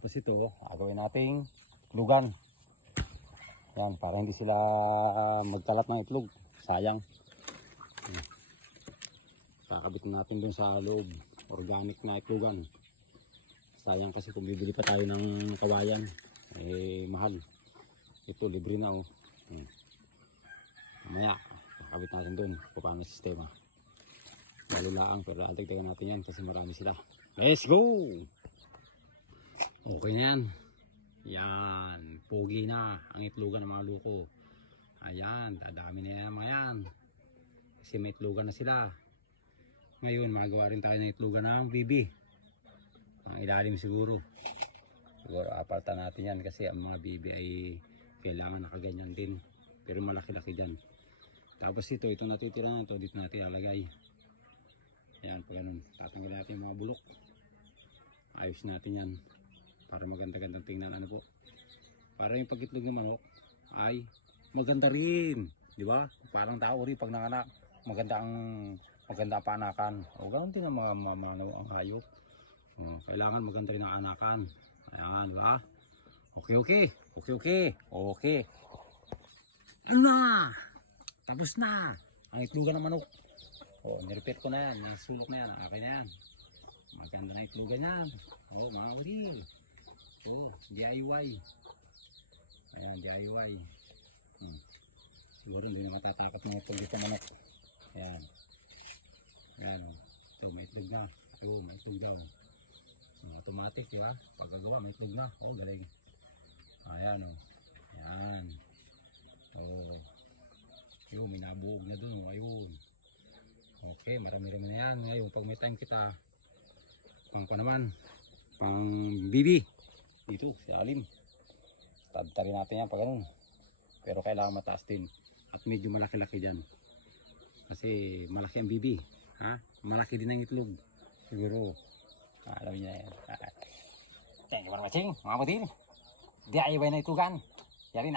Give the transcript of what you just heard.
Tapos ito, gagawin nating lugan. Yan, para hindi sila magkalat ng itlog. Sayang. Kakabit natin dun sa loob. Organic na itlogan. Sayang kasi kung bibili pa tayo ng kawayan, eh mahal. Ito, libre na oh. Mamaya, kakabit natin dun kung paano sistema. Malulaang, pero adagdagan natin yan kasi marami sila. Let's go! Okay na yan. Yan, pogi na ang itlogan ng mga luko. Ayan, dadami na yan mga yan. Kasi may itlogan na sila. Ngayon, magawa rin tayo ng itlogan ng bibi. Ang ilalim siguro. Siguro apartan natin yan kasi ang mga bibi ay kailangan nakaganyan din. Pero malaki-laki dyan. Tapos itong natitira na ito, dito natin ilalagay. Ayan, pag ganun. Tatanggal natin yung mga bulok. Ayos natin yan. Para maganda-gandang tingnan ano po. Para yung pagitlog ng manok ay maganda rin. Di ba? Parang tao rin pag nanganak. Maganda ang paanakan. O ganoon din ang mga ang hayop. Kailangan maganda rin ang anakan. Ayan, di ba? Okay. Ano na? Tapos na. Ang itlogan ng manok. Nirepeat ko na yan. Sulok na yan. Okay na yan. Maganda na itlogan yan. Mga uril. DIY. Ayan, DIY. Siguro hindi na matatakot mga itlog dito manok. Ayan. Ayan. Ito, may itlog na. Ito, may itlog daw. Automatic, diba? Pagkagawa, may itlog na. Galing. Ayan, Ayan. Yun, minabuog na dun. Ayun. Okay, marami-rami na yan. Ngayon, pag may time kita, pang bibi. Dito, sa alim. Tadtarin natin yan pag ganun. Pero kailangan mataas din. At medyo malaki-laki dyan. Kasi malaki ang bibi. Malaki din ang itlog. Siguro. Alam niya yan. Thank you for watching mga budin. DIY na itlogan. Yan rin